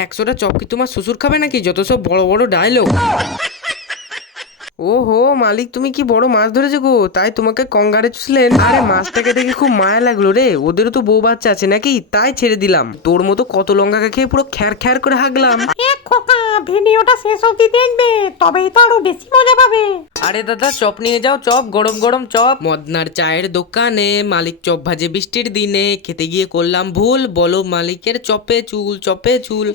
100টা chop কি তোমার শ্বশুর খাবে নাকি? যত সব বড় বড় ডায়লগ। ওহো মালিক, তুমি কি বড় মাছ ধরেছো গো, তাই তোমাকে কংগ্রাচুলেশন। আরে মাছটাকে দেখে খুব মায়া লাগলো রে, ওদেরও তো বউ বাচ্চা আছে নাকি, তাই ছেড়ে দিলাম। তোর মতো কত লঙ্কা খেয়ে পুরো খ্যার খ্যার করে হাগলাম। খোকা, ভিডিওটা শেষ অবধি দেখবে, তবেই তো আরো বেশি মজা পাবে। আরে দাদা চপ নিয়ে যাও, চপ গরম গরম চপ। মদনার চায়ের দোকানে মালিক চপ ভাজে বৃষ্টির দিনে, খেতে গিয়ে করলাম ভুল, বলো মালিকের চপে চুল চপে চুল।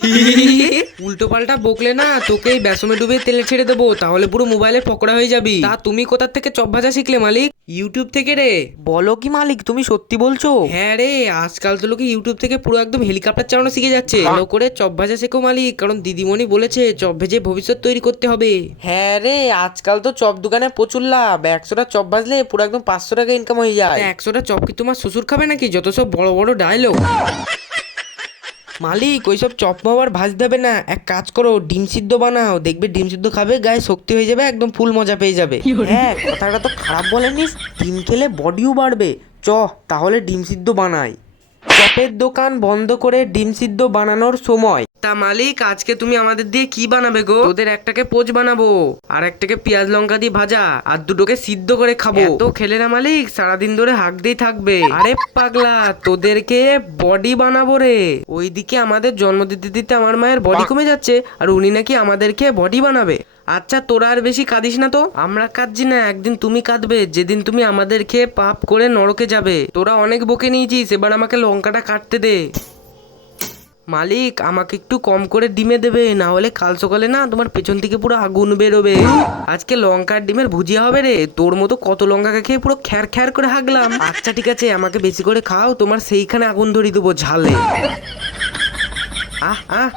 উল্টো পাল্টা বকলে না তোকে এই বেসমে ডুবে তেলে ছেড়ে দেবো, তাহলে পুরো মোবাইলে পকোড়া হয়ে যাবি। তা তুমি কোথা থেকে চপ ভাজা শিখলে মালিক? ইউটিউব থেকে রে। বলো কি মালিক, তুমি সত্যি বলছো? হ্যাঁ রে, আজকাল তো লোকে ইউটিউব থেকে পুরো একদম হেলিকপ্টার চালানো শিখে যাচ্ছে। ভালো করে চপ ভাজা শেখো মালিক, কারণ দিদিমণি বলেছে চপ ভেজে ভবিষ্যৎ তৈরি করতে হবে। হ্যাঁ রে, আজকাল তো চপ দোকানে প্রচুর লাভ, 100টা চপ ভাজলে পুরো একদম 500 টাকা ইনকাম হয়ে যায়। 100টা চপ কি তোমার শ্বশুর খাবে নাকি? যত সব বড় বড় ডায়লগ। মালিক ওইসব চপ মাবার ভাজতে হবে না, এক কাজ করো ডিম সিদ্ধ বানাও, দেখবে ডিম সিদ্ধ খাবে গায়ে শক্তি হয়ে যাবে, একদম ফুল মজা পেয়ে যাবে। হ্যাঁ কথাটা তো খারাপ বলেনিস, ডিম খেলে বডিও বাড়বে। চ তাহলে ডিম সিদ্ধ বানাই। চপের দোকান বন্ধ করে ডিম সিদ্ধ বানানোর সময়। তা মালিক আজকে তুমি আমাদের দিয়ে কি বানাবে গো? তোদের একটাকে পোচ বানাবো, আর একটাকে পেঁয়াজ লঙ্কা দিয়ে ভাজা, আর দুটোকে সিদ্ধ করে খাবো। তো খেলে না মালিক সারাদিন ধরে হাঁকতেই থাকবে। আরে পাগলা, তোদেরকে বডি বানাবো রে। ওইদিকে আমাদের জন্ম দিতে দিতে আমার মায়ের বডি কমে যাচ্ছে, আর উনি নাকি আমাদেরকে বডি বানাবে। আচ্ছা তোরা আর বেশি কাঁদিস না তো। আমরা কাঁদছি না, একদিন তুমি কাঁদবে, যেদিন তুমি আমাদেরকে পাপ করে নরকে যাবে। তোরা অনেক বকে নিয়েছিস, এবার আমাকে লঙ্কাটা কাটতে দে। মালিক আমাকে একটু কম করে ডিমে দেবে, না হলে কাল সকালে না তোমার পেছন থেকে পুরো আগুন বেরোবে। আজকে লঙ্কার ডিমের ভুজিয়া হবে রে, তোর মতো কত লঙ্কা খেয়ে পুরো খ্যার খ্যার করে হাগলাম। আচ্ছা ঠিক আছে, আমাকে বেশি করে খাও, তোমার সেইখানে আগুন ধরিয়ে দেবো ঝালে।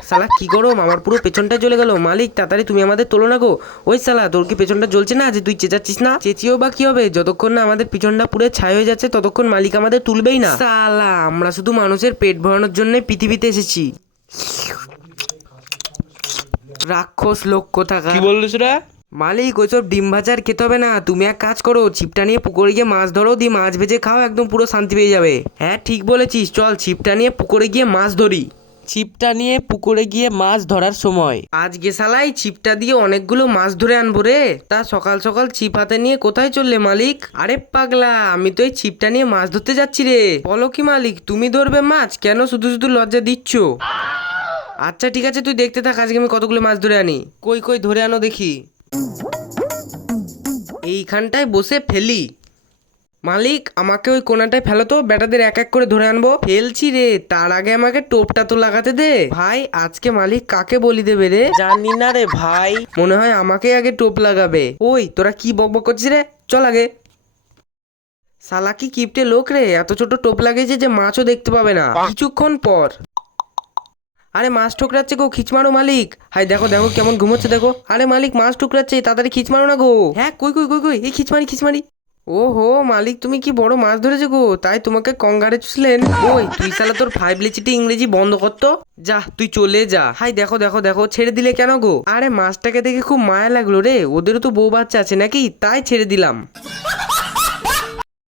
শালা কি গরম, আমার পুরো পেছনটা জ্বলে গেল। মালিক তাড়াতাড়ি তুমি আমাদের তোলো না গো। ওই শালা তোর কি পেছনটা জ্বলছে না যে তুই চেঁচাচ্ছিস না? চেঁচিয়েও বা কি হবে, যতক্ষণ না আমাদের পিছনটা পুরো ছাই হয়ে যাচ্ছে ততক্ষণ মালিক আমাদের তুলবেই না। শালা আমরা শুধু মানুষের পেট ভরানোর জন্য পৃথিবীতে এসেছি। রাক্ষস লোক কোথাকার। কি বললিস রে? মালিক ওইসব ডিম ভাজার খেতে হবে না, তুমি এক কাজ করো ছিপটা নিয়ে পুকুরে গিয়ে মাছ ধরো, দিয়ে মাছ ভেজে খাও, একদম পুরো শান্তি পেয়ে যাবে। হ্যাঁ ঠিক বলেছিস, চল ছিপটা নিয়ে পুকুরে গিয়ে মাছ ধরি। ছিপটা নিয়ে পুকুরে গিয়ে মাছ ধরার সময়। আজকে শালাই ছিপটা দিয়ে অনেকগুলো মাছ ধরে আনবো রে। তা সকাল সকাল ছিপ হাতে নিয়ে কোথায় চললে মালিক? আরে পাগলা, আমি তো এই ছিপটা নিয়ে মাছ ধরতে যাচ্ছি রে। বলো কি মালিক, তুমি ধরবে মাছ? কেন শুধু শুধু লজ্জা দিচ্ছ? আচ্ছা ঠিক আছে, তুই দেখতে থাক, আজকে আমি কতগুলো মাছ ধরে আনি। কই কই ধরে আনো দেখি। এইখানটায় বসে ফেলি। মালিক আমাকে ওই কোনাটায় ফেলো তো, বেটাদের এক এক করে ধরে আনবো। ফেলছি রে, তার আগে আমাকে টোপটা তো লাগাতে দে। ভাই আজকে মালিক কাকে বলি দেবে রে? জানি না রে ভাই, মনে হয় আমাকে আগে টোপ লাগাবে। ওই তোরা কি বকবক করছিস রে, চল আগে। শালা কি কিপটে লোক রে, এত ছোট টোপ লাগিয়েছে যে মাছও দেখতে পাবে না। কিছুক্ষণ পর। আরে মাছ ঠুকরাচ্ছে গো, খিচ মারো মালিক। হাই দেখো দেখো কেমন ঘুমোচ্ছে দেখো। আরে মালিক মাছ ঠুকরাচ্ছে, তাড়াতাড়ি খিচ মারো না গো। হ্যাঁ কই কই কই কই, এই খিচমারি। ওহো মালিক, তুমি কি বড় মাছ ধরেছো গো, তাই তোমাকে কংগ্রাচুলেশন। ওই তুই শালা তোর 5 লিচিটি ইংরেজি বন্ধ করতো, যা তুই চলে যা। হাই দেখো দেখো দেখো, ছেড়ে দিলে কেন গো? আরে মাছটাকে দেখে খুব মায়া লাগলো রে, ওদেরও তো বউ বাচ্চা আছে নাকি, তাই ছেড়ে দিলাম।